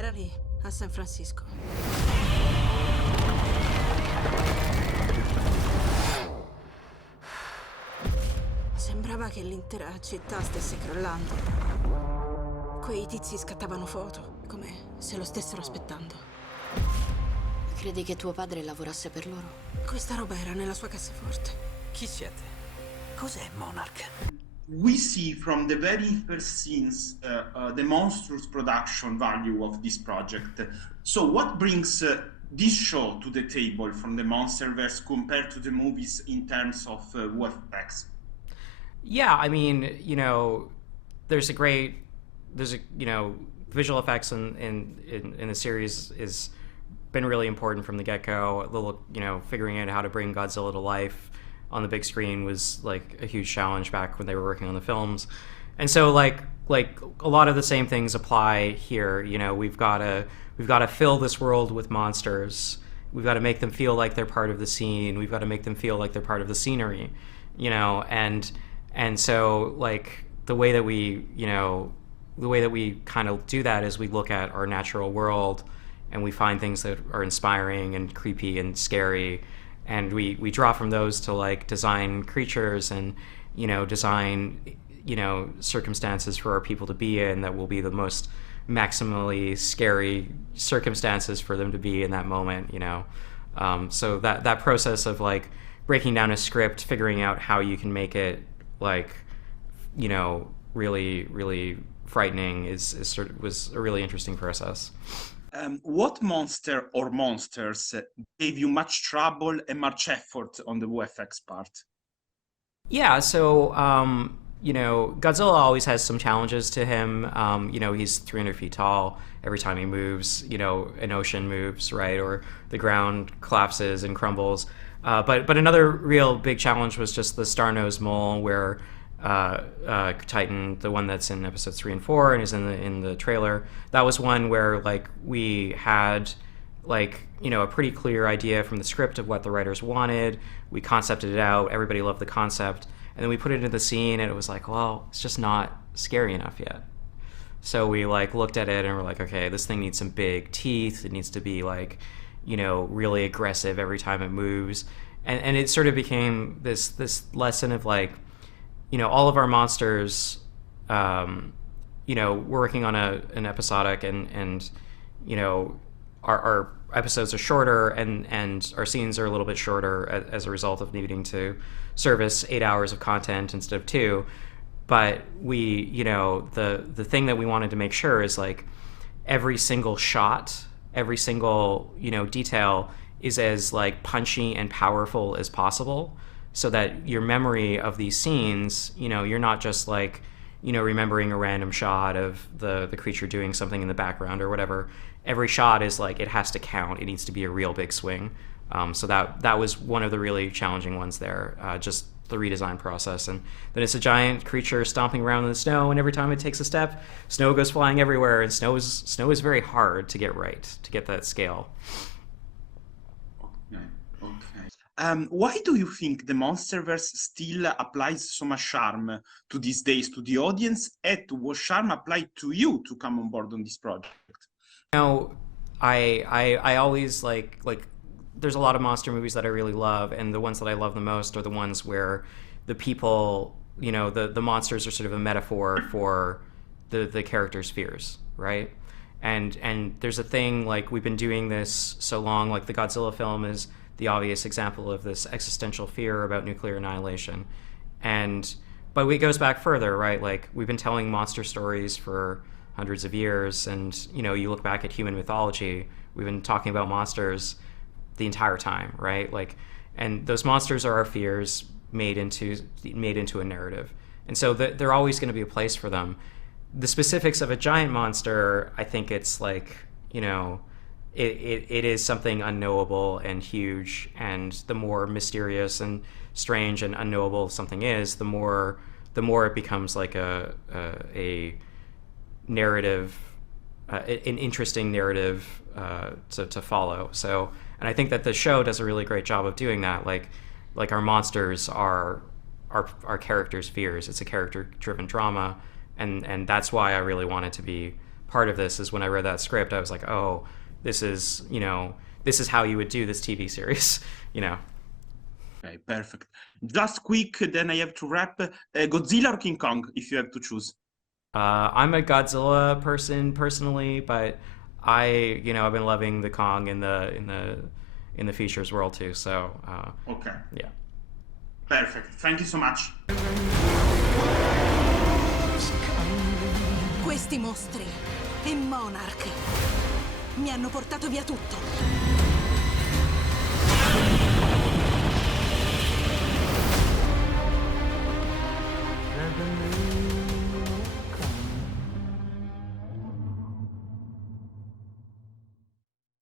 Era lì, a San Francisco. Sembrava che l'intera città stesse crollando. Quei tizi scattavano foto, come se lo stessero aspettando. Credi che tuo padre lavorasse per loro? Questa roba era nella sua cassaforte. Chi siete? Cos'è Monarch? We see from the very first scenes the monstrous production value of this project. So what brings this show to the table from the MonsterVerse compared to the movies in terms of VFX? Yeah, I mean, you know, visual effects in the series is been really important from the get-go. A little, figuring out how to bring Godzilla to life on the big screen was like a huge challenge back when they were working on the films. And so like a lot of the same things apply here. You know, we've got to fill this world with monsters. We've got to make them feel like they're part of the scene. We've got to make them feel like they're part of the scenery, and so like the way that we kind of do that is we look at our natural world and we find things that are inspiring and creepy and scary, and we draw from those to like design creatures and design circumstances for our people to be in that will be the most maximally scary circumstances for them to be in that moment. So that process of like breaking down a script, figuring out how you can make it like really really frightening was a really interesting process. What monster or monsters gave you much trouble and much effort on the VFX part? Yeah, so Godzilla always has some challenges to him. He's 300 feet tall. Every time he moves, an ocean moves, right? Or the ground collapses and crumbles. But another real big challenge was just the star-nosed mole, where Titan, the one that's in episodes 3 and 4 and is in the trailer, that was one where like we had a pretty clear idea from the script of what the writers wanted. We concepted it out. Everybody loved the concept. And then we put it into the scene, and it was like, well, it's just not scary enough yet. So we like looked at it and we're like, okay, this thing needs some big teeth. It needs to be like, really aggressive every time it moves. And it sort of became this lesson of like, all of our monsters, we're working on an episodic, and our episodes are shorter, and our scenes are a little bit shorter as a result of needing to service 8 hours of content instead of 2. But we, the thing that we wanted to make sure is like every single shot, every single, detail is as like punchy and powerful as possible, so that your memory of these scenes, you're not just like, remembering a random shot of the creature doing something in the background or whatever. Every shot is like, it has to count. It needs to be a real big swing. So that was one of the really challenging ones there, just the redesign process. And then it's a giant creature stomping around in the snow, and every time it takes a step, snow goes flying everywhere, and snow is very hard to get right, to get that scale. Okay. Why do you think the MonsterVerse still applies so much charm to these days to the audience, and what charm applied to you to come on board on this project? I always like there's a lot of monster movies that I really love, and the ones that I love the most are the ones where the people, the monsters are sort of a metaphor for the characters' fears, right? And there's a thing, like, we've been doing this so long, like the Godzilla film is the obvious example of this existential fear about nuclear annihilation. But it goes back further, right? Like, we've been telling monster stories for hundreds of years, and you look back at human mythology, we've been talking about monsters the entire time, right? Like, and those monsters are our fears made into a narrative, and so there are always going to be a place for them. The specifics of a giant monster, I think it's like, it is something unknowable and huge, and the more mysterious and strange and unknowable something is, the more it becomes like a narrative, an interesting narrative to follow. So, and I think that the show does a really great job of doing that. Like our monsters are our characters' fears. It's a character-driven drama, and that's why I really wanted to be part of this is when I read that script, I was like, oh, this is how you would do this TV series, you know. Okay, perfect. Just quick, then I have to wrap. Godzilla or King Kong, if you have to choose? I'm a Godzilla person personally, but I've been loving the Kong in the features world too. So Okay. yeah. Perfect. Thank you so much. Questi mostri e Monarch mi hanno portato via tutto.